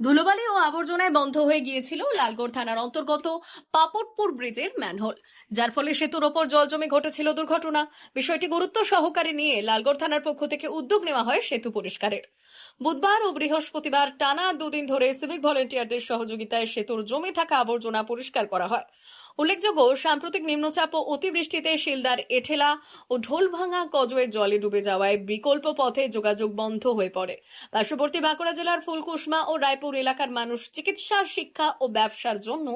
ধুলোবালি ও আবর্জনায় বন্ধ হয়ে গিয়েছিল লালগড় থানার অন্তর্গত পাপটপুর ব্রিজের ম্যানহোল, যার ফলে সেতুর ওপর জল জমে ঘটেছিল দুর্ঘটনা। বিষয়টি গুরুত্ব সহকারে নিয়ে লালগড় থানার পক্ষ থেকে উদ্যোগ নেওয়া হয় সেতু পরিষ্কারের। বুধবার ও বৃহস্পতিবার টানা দুদিন ধরে সিভিক ভলেন্টিয়ারদের সহযোগিতায় সেতুর জমে থাকা আবর্জনা পরিষ্কার করা হয়। উল্লেখযোগ্য সাম্প্রতিক নিম্নচাপ ও অতিবৃষ্টিতে শিলদার এঠেলা ও ঢোলভাঙা কজওয়ে জলে ডুবে যাওয়ায় বিকল্প পথে যোগাযোগ বন্ধ হয়ে পড়ে। পার্শ্ববর্তী বাঁকুড়া জেলার ফুলকুসমা ও রায়পুর এলাকার মানুষ চিকিৎসা শিক্ষা ও ব্যবসার জন্য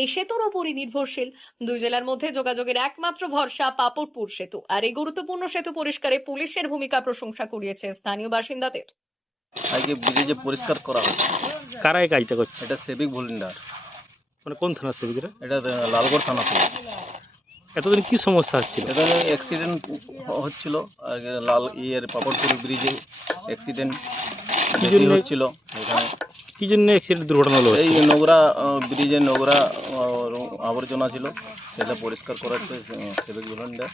এই সেতুর ওপরই নির্ভরশীল। দুই জেলার মধ্যে যোগাযোগের একমাত্র ভরসা পাপড়পুর সেতু। আর এই গুরুত্বপূর্ণ সেতু পরিষ্কারে পুলিশের ভূমিকা প্রশংসা করিয়েছে স্থানীয় বাসিন্দাদের। আজকে ব্রিজে পরিষ্কার করা হচ্ছে কারা এই কাজটা করছে? এটা সেভিক ভলেন্টার মানে কোন থানার সেবিকরা এটা লালগড় থানা থেকে। এতদিন কি সমস্যা হচ্ছিল? এখানে অ্যাক্সিডেন্ট হচ্ছিল আগে লাল ইয়ের পাপড়পুর ব্রিজে অ্যাক্সিডেন্ট কি জন্য? হচ্ছিল এখানে। কি জন্য অ্যাক্সিডেন্ট দুর্ঘটনা হলো? এই নোংরা ব্রিজে নোংরা আবর্জনা ছিল সেটা পরিষ্কার করাচ্ছে সেভিক ভলেন্টার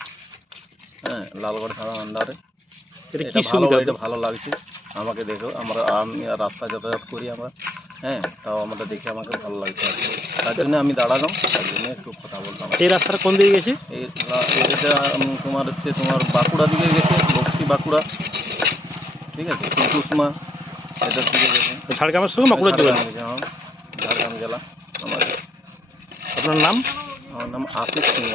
হ্যাঁ লালগড় থানা আন্ডারে এটা এটা কি সুবিধা ভালো লাগছে। আমাকে দেখো আমরা আমি রাস্তা যাতায়াত করি আমরা। হ্যাঁ তাও আমাদের দেখে আমাকে ভালো লাগছে আর কি। তার জন্য আমি দাঁড়ালাম তার জন্য একটু কথা বলতাম এই রাস্তাটা কোন দিকে গেছে? এই এটা তোমার হচ্ছে তোমার বাঁকুড়া দিকে গেছে বক্সি বাঁকুড়া। ঠিক আছে কুকুসমা এটার দিকে গেছে। ঝাড়গ্রামের সঙ্গে বাঁকুড়ার দিকে ঝাড়গ্রাম ঝাড়গ্রাম জেলা আমার আপনার নাম? আমার নাম আশিস সিংহ।